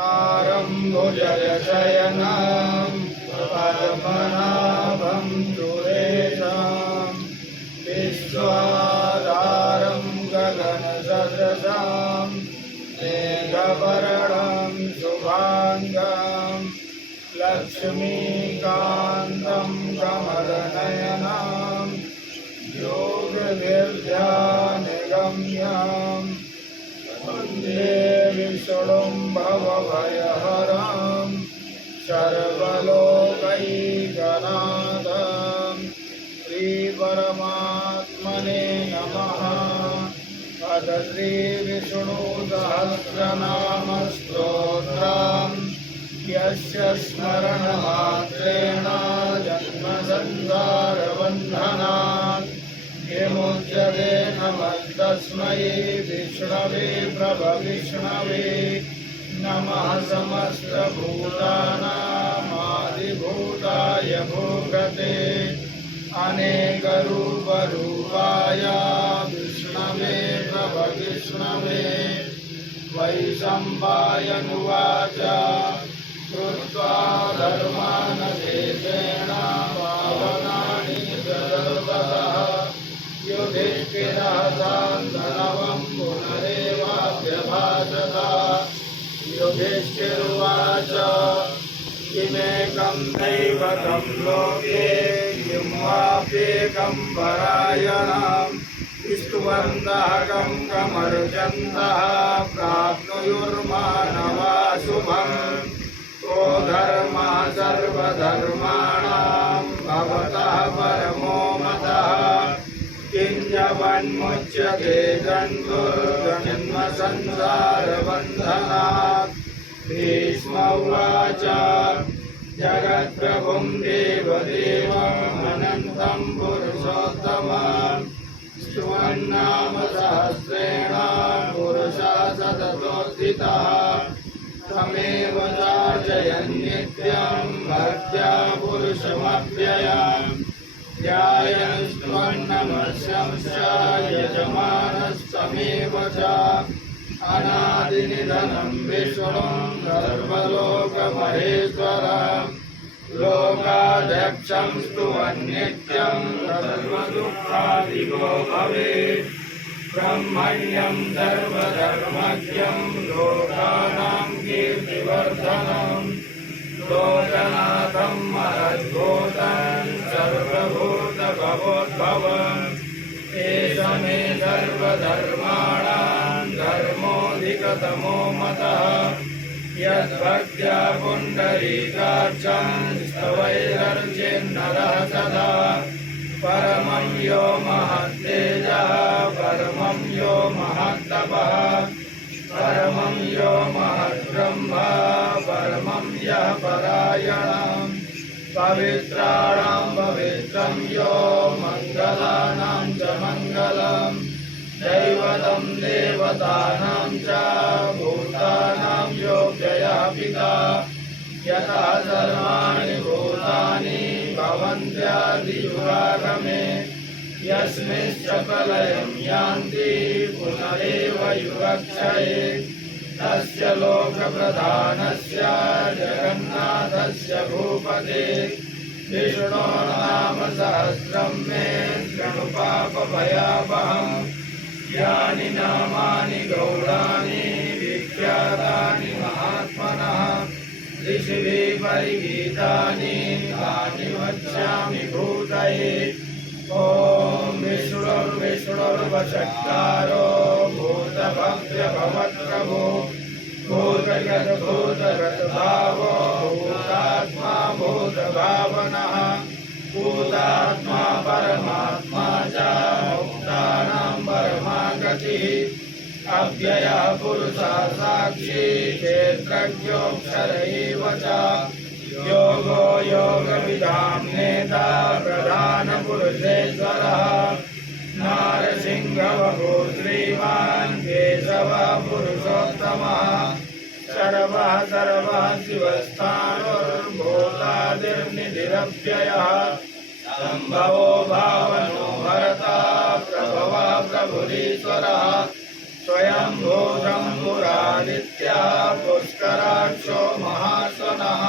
कारं भुजगशयनं पद्मनाभं सुरेशं विश्वाधारं गगनसदृशं मेघवर्णं शुभाङ्गं लक्ष्मीकान्तं कमलनयनं योगनिर्ध्यानगम्यं वन्दे विष्णुं भवभयहरं सर्वलोकैकनाथं श्रीपरमात्मने नमः। अथ श्रीविष्णुसहस्रनामस्तोत्रम् यस्य स्मरणमात्रेण जन्मसंसारबन्धनात् विमुच्यते। नमः तस्मै विष्णवे प्रभविष्णवे नमः। समस्तभूतानामादिभूताय भूगते अनेकरूपरूपाय विष्णवे प्रभविष्णवे वैशम्पायनुवाच कृत्वा धर्मानशेषेण पावनानि सर्वतः युधिष्ठिरः सान्त्वनं पुनरेवाभ्यभाषत। युधिष्ठिरुवाच किमेकं दैवतं लोके किं वाप्येकं परायणम् स्तुवन्तः कं कमर्चन्तः प्राप्नुयुर्मानवा शुभम्। को धर्मः सर्वधर्माणां भवतः परमो मतः किञ्जवन्मुच्यते जन्तुर्जन्मसंसारबन्धनात्। भीष्म उवाच जगत्प्रभुं देवदेवमनन्तं पुरुषोत्तमम् स्तुवन्नाम सहस्रेण पुरुषः सततोत्थितः तमेव चार्चयन् नित्यं भक्त्या पुरुषमव्ययम्। ध्यायन् स्तुवन्नमस्यंश्च यजमानस्तमेव च अनादिनिधनं विष्णुं सर्वलोकमहेश्वरम् लोकाध्यक्षं स्तुवन्नित्यं सर्वदुःखादिगो भवेत्। ब्रह्मण्यं सर्वधर्मज्ञं लोकानां कीर्तिवर्धनं लोकनाथं महद्भूतं सर्वभूतभवोद्भवम्। एष मे सर्वधर्माणां धर्मोऽधिकतमो मतः यद्भक्त्या पुण्डरीकाक्षं स्तवैरर्चेन्नरः सदा। परमं यो महत्तेजः परमं यो महत्तपः परमं यो महद्ब्रह्म परमं यः परायणम्। पवित्राणां पवित्रं यो मङ्गलानां च मङ्गलम् दैवतं देवतानां च भूतानां यो व्ययः पिता। यतः सर्वाणि भूतानि भवन्त्यादियुगागमे यस्मिंश्च प्रलयं यान्ति पुनरेव युगक्षये। तस्य लोकप्रधानस्य जगन्नाथस्य भूपते विष्णोर्नाम सहस्रं मे शृणुपापभयापहम्। यानि नामानि गौराणि विख्यातानि महात्मनः ऋषिभिः परिगीतानि तानि वक्ष्यामि भूतये। ॐ विष्णुर्विष्णुर्वचत्कारो भूतभव्यभवत्प्रभो भूतगतभूतगतभावो भूतात्मा भूतभावनः भूतात्मा परमात्मा च मुक्तानां परमा गतिः। अव्ययः पुरुषः साक्षी क्षेत्रज्ञोऽक्षर एव च योगो योगविदां नेता प्रधानपुरुषेश्वरः। नारसिंहवपो श्रीमान् केशवः पुरुषोत्तमः सर्वः सर्वः शिवस्थाणुर्भूतादिर्निधिरव्ययः। सम्भवो भावनो भरता प्रभवः प्रभुरीश्वरः स्वयंभूषम्भुरादित्या पुष्कराक्षो महासनः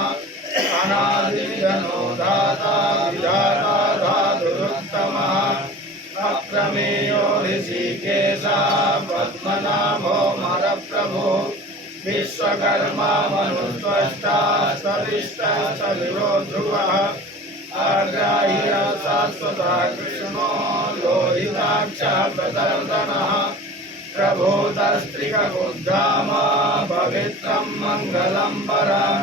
अनादिनिधनो धाता विधाता धातुरुत्तमः अप्रमेयो ऋषिकेशः पद्मनाभो मरप्रभो विश्वकर्मा मनुष्वष्टा सविष्टः सविरो ध्रुवः आग्राह्य शाश्वतः कृष्णो लोहिताक्षः प्रदर्शनः प्रभूतस्त्रिककुद्धाम पवित्रं मङ्गलं परम्।